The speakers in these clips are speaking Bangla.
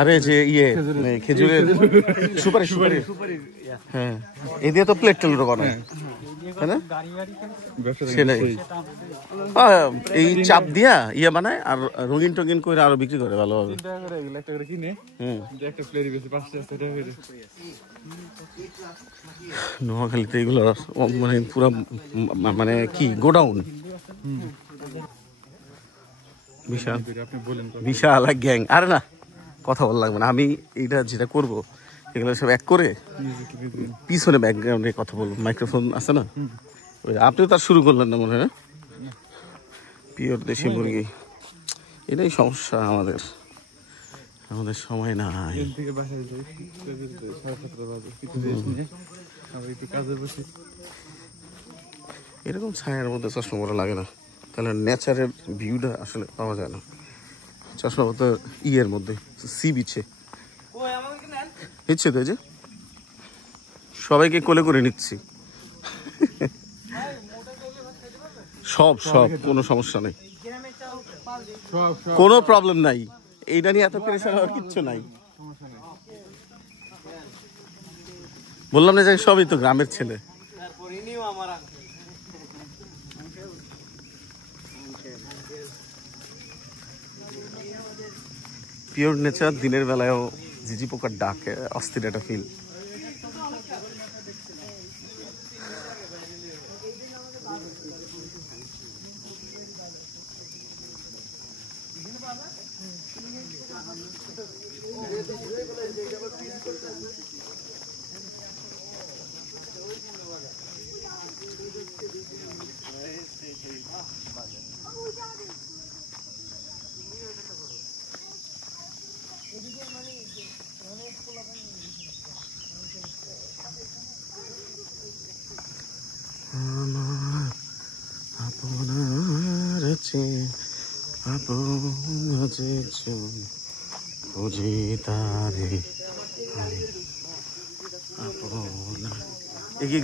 আরে যে ইয়ে খেজুরের সুপারি সুপারি, হ্যাঁ এই দিয়ে তো প্লেট টেলও বানায়, তাই না? সেটাই, এই চাপ দিয়া ইয়ে বানায় আর রঙিন টঙিন করে আরো বিক্রি করে ভালোভাবে। নোয়াখালীতে এগুলো মানে পুরো মানে কি গোডাউন, বিশাল বিশাল এক গ্যাং। আরে না কথা বল লাগবে না, আমি এইটা যেটা করবো এগুলো সব এক করে পিছনে ব্যাকগ্রাউন্ডে কথা বলবো, মাইক্রোফোন আছে না, আপনিও তার শুরু করলেন না মনে হয়। পিওর দেশি মুরগি, এটাই সমস্যা আমাদের, আমাদের সময় নাই। এরকম ছায়ার মধ্যে চশমা পরা লাগে না, তাহলে নেচারের ভিউটা আসলে পাওয়া যায় না। চশমা পরা ইয়ের মধ্যে সি বিচে ইচ্ছে তো, যে সবাইকে কোলে করে নিচ্ছি, সব সব কোনো সমস্যা নেই, কোনো প্রবলেম নাই, এইটা নিয়ে এত প্রেশার হওয়ার কিচ্ছু নাই। বললাম না যে সবই তো গ্রামের ছেলে। পিওর নেচার, দিনের বেলায়ও ঝিঝি পোকার ডাকে অস্থির একটা ফিল।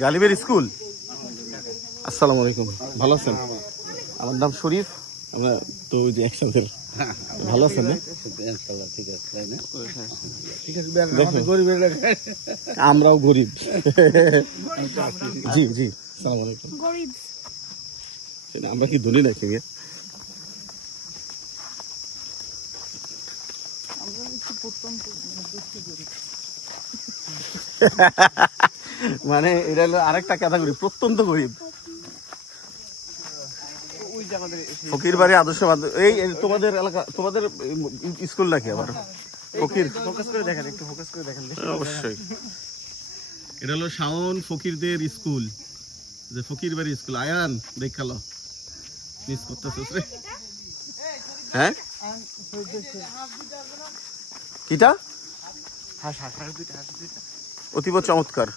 গালিবের স্কুল। আসসালামু আলাইকুম, ভালো আছেন? আমার নাম শরীফ, আমরা তো ওই যে একসাথে। ভালো আছেন না? আমরাও গরিব। জি জি, আসসালামু আলাইকুম। আমরা কি ধনী নাকি? মানে এটা হলো আরেকটা ক্যাটাগরি, প্রত্যন্ত গরিব। ফকির বাড়ি আদর্শ, এই তোমাদের এলাকা, তোমাদের স্কুল নাকি আবার ফকির? ফোকাস করে দেখেন, একটু ফোকাস করে দেখেন। অবশ্যই এটা হলো শাওন ফকিরদের স্কুল, যে ফকির বাড়ি স্কুল। আয়ান দেখালো মিস করতেছিস রে। হ্যাঁ কিটা অতীব চমৎকার।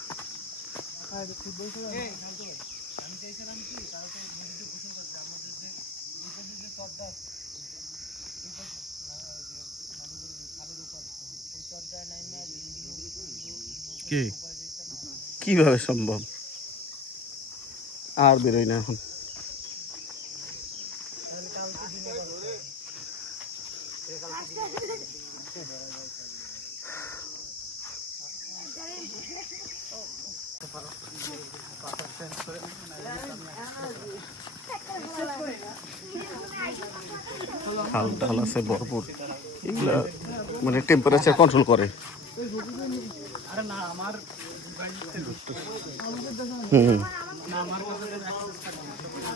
কিভাবে সম্ভব? আর বেরোই না এখন। খাল ঢাল আছে ভরপুর, এগুলা মানে টেম্পারেচার কন্ট্রোল করে।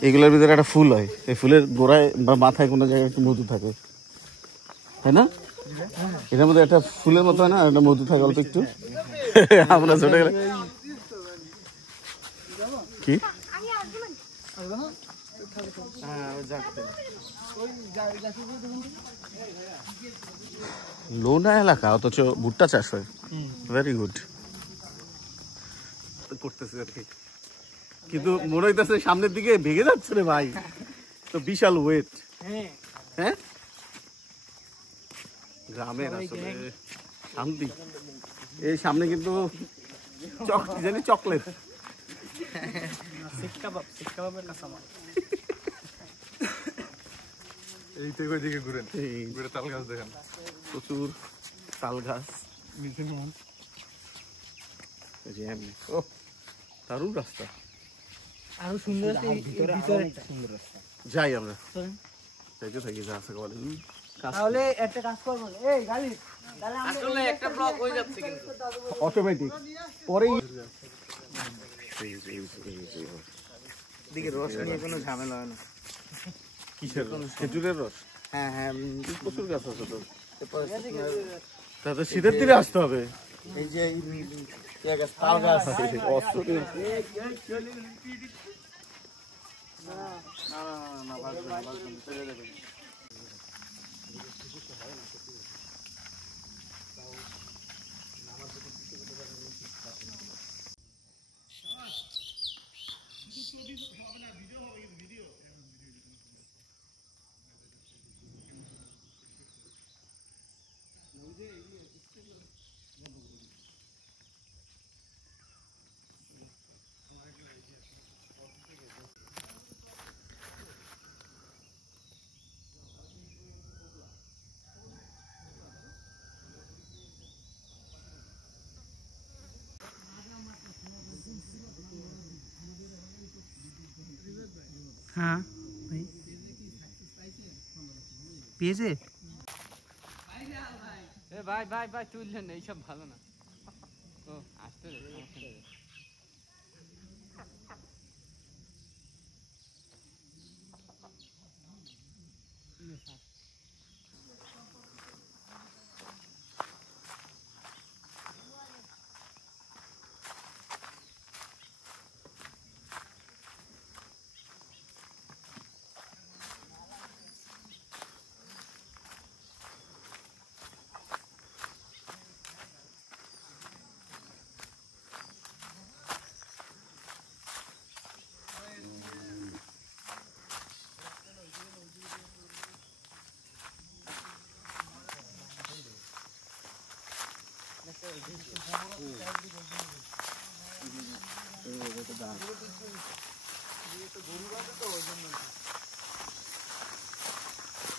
এগুলোর ভিতরে একটা ফুল হয়, এই ফুলের গোড়ায় বা মাথায় কোনো জায়গায় একটু মধু থাকে, তাই না? এটার মধ্যে একটা ফুলের মতো হয় না, একটা মধু থাকে অল্প একটু। আমরা ছোট গেলে কি লোনা এলাকা, অথচ ভুট্টা চাষ হয়। ভেরি গুড করতেছে আর কি, কিন্তু মনে হইতেছে সামনের দিকে ভেঙে যাচ্ছে রে ভাই, তো বিশাল ওয়েট। হ্যাঁ গ্রামের আসলে শান্তি। এই সামনে কিন্তু জানি চকলেট, এই থেকে ওইদিকে ঘুরেন, ঘুরে তাল গাছ দেখেন, প্রচুর তাল গাছ। নিচে নামান। এই যে এমনি ও দারুণ রাস্তা। আরো সুন্দর আছে ভিতরে একটা সুন্দর রাস্তা। যাই আমরা যাইতে থাকি যা আছে বলে। তাহলে একটা কাজ করব, এই গালি তাহলে আমরা আসলে একটা ব্লক হয়ে যাচ্ছে কিন্তু অটোমেটিক পরেই দিকে রস নিয়ে কোনো ঝামেলা হয় না। কিসের রস? খেজুরের রস? হ্যাঁ হ্যাঁ, প্রচুর গাছ আছে তো। তাহলে শীতের দিনে আসতে হবে। এই যে তাল গাছ অস্ত্র নিয়ে। হ্যাঁ পেয়েছে। ভাই ভাই ভাই তুললেন, এইসব ভালো না। ও আসতে দে, সমস্যা নেই।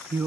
কি